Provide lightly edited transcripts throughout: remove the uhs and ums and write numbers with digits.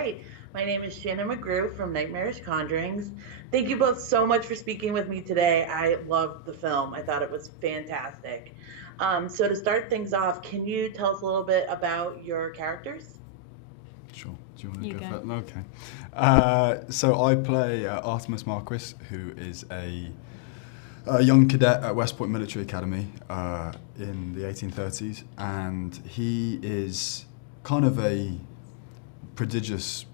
right. My name is Shannon McGrew from Nightmarish Conjurings. Thank you both so much for speaking with me today. I loved the film. I thought it was fantastic. So to start things off, can you tell us a little bit about your characters? Sure. Do you want to You go go. for that? No, okay. So I play Artemus Marquis, who is a young cadet at West Point Military Academy in the 1830s, and he is kind of a prodigious,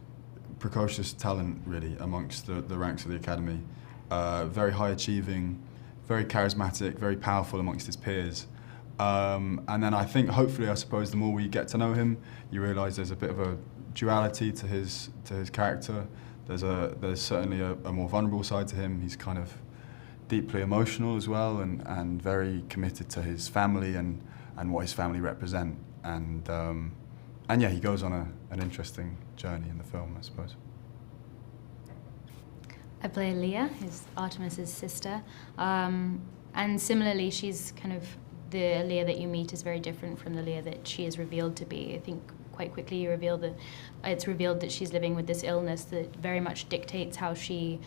precocious talent, really, amongst the ranks of the academy. Very high achieving, very charismatic, very powerful amongst his peers. And then I think, hopefully, I suppose, the more we get to know him, you realise there's a bit of a duality to his character. There's certainly a more vulnerable side to him. He's kind of deeply emotional as well, and very committed to his family and what his family represent. And yeah, he goes on an interesting journey in the film, I suppose. I play Leah, who's Artemis's sister. And similarly, she's kind of, the Leah that you meet is very different from the Leah that she is revealed to be. I think quite quickly it's revealed that she's living with this illness that very much dictates how she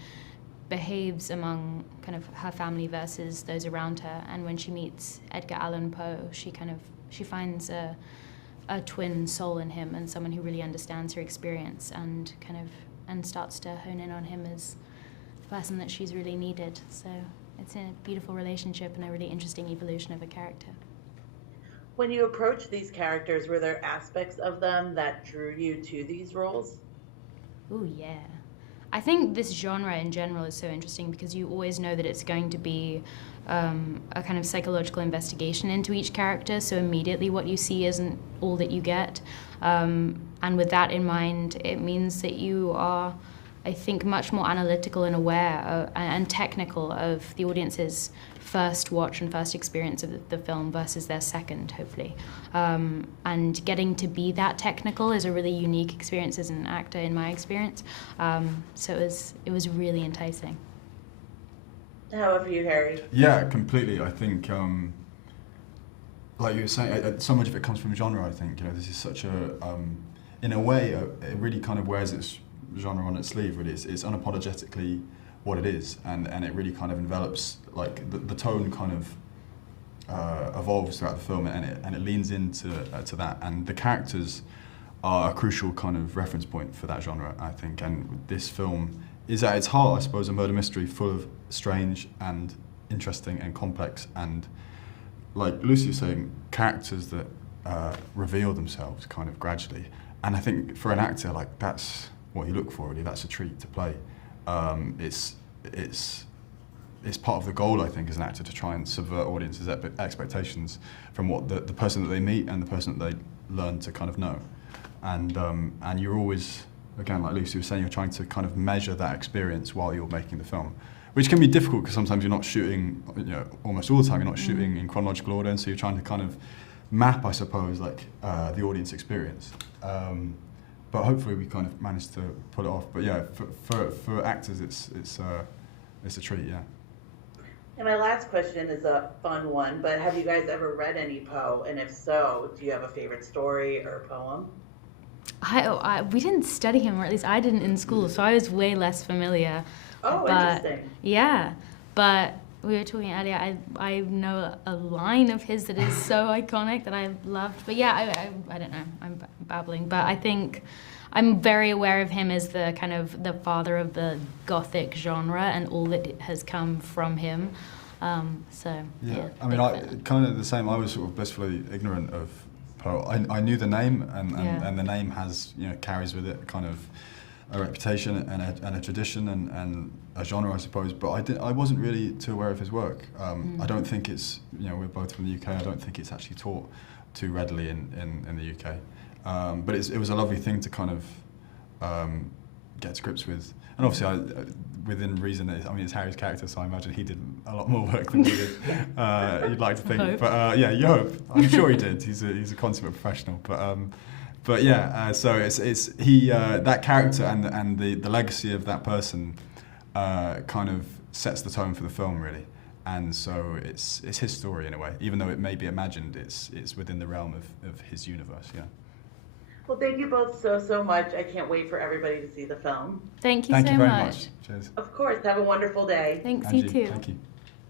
behaves among kind of her family versus those around her. And when she meets Edgar Allan Poe, she finds a twin soul in him, and someone who really understands her experience and starts to hone in on him as the person that she's really needed. So it's a beautiful relationship and a really interesting evolution of a character. When you approach these characters, were there aspects of them that drew you to these roles? Ooh, yeah. I think this genre in general is so interesting because you always know that it's going to be a kind of psychological investigation into each character, so immediately what you see isn't all that you get. And with that in mind, it means that you are, I think, much more analytical and aware and technical of the audience's first watch and first experience of the film versus their second, hopefully. And getting to be that technical is a really unique experience as an actor, in my experience. So it was really enticing. How about you, Harry? Yeah, completely. I think, like you were saying, so much of it comes from genre. I think this is such in a way, it really kind of wears its genre on its sleeve. Really, it's unapologetically what it is, and it really kind of envelops, like the tone kind of evolves throughout the film, and it leans into to that, and the characters are a crucial kind of reference point for that genre, I think. And this film is at its heart, I suppose, a murder mystery full of strange and interesting and complex, and like Lucy was saying, characters that reveal themselves kind of gradually. And I think for an actor, like, that's what you look for, really. That's a treat to play. It's part of the goal, I think, as an actor, to try and subvert audiences' expectations from what the person that they meet and the person that they learn to kind of know. And you're always, again, like Lucy was saying, you're trying to kind of measure that experience while you're making the film, which can be difficult because sometimes you're not shooting, almost all the time you're not shooting in chronological order, and so you're trying to kind of map, I suppose, like the audience experience. But hopefully we kind of managed to pull it off. But yeah, for actors, it's a treat, yeah. And my last question is a fun one, but have you guys ever read any Poe? And if so, do you have a favorite story or poem? We didn't study him, or at least I didn't in school, so I was way less familiar. Oh, But interesting. yeah, but we were talking earlier, I know a line of his that is so iconic that I loved. But yeah, I don't know, I'm babbling, but I think I'm very aware of him as the kind of the father of the Gothic genre and all that has come from him. So Yeah, I big mean, I fan. kind of the same. I was sort of blissfully ignorant of Poe. I knew the name, Yeah. and the name has, carries with it kind of a reputation and a tradition and a genre, I suppose. But I wasn't really too aware of his work. I don't think it's, we're both from the UK. I don't think it's actually taught too readily in the UK. But it was a lovely thing to kind of get to grips with. And obviously, within reason, it's Harry's character, so I imagine he did a lot more work than we did. You'd like to think, Hope. but yeah, you hope. I'm sure he did. He's a consummate professional. But yeah, so it's he that character and the legacy of that person kind of sets the tone for the film, really. And so it's his story in a way, even though it may be imagined. It's within the realm of his universe. Yeah. Well, thank you both so much. I can't wait for everybody to see the film. Thank you Thank so you very much. much. Cheers. Of course, have a wonderful day. Thanks, And you too. Thank you.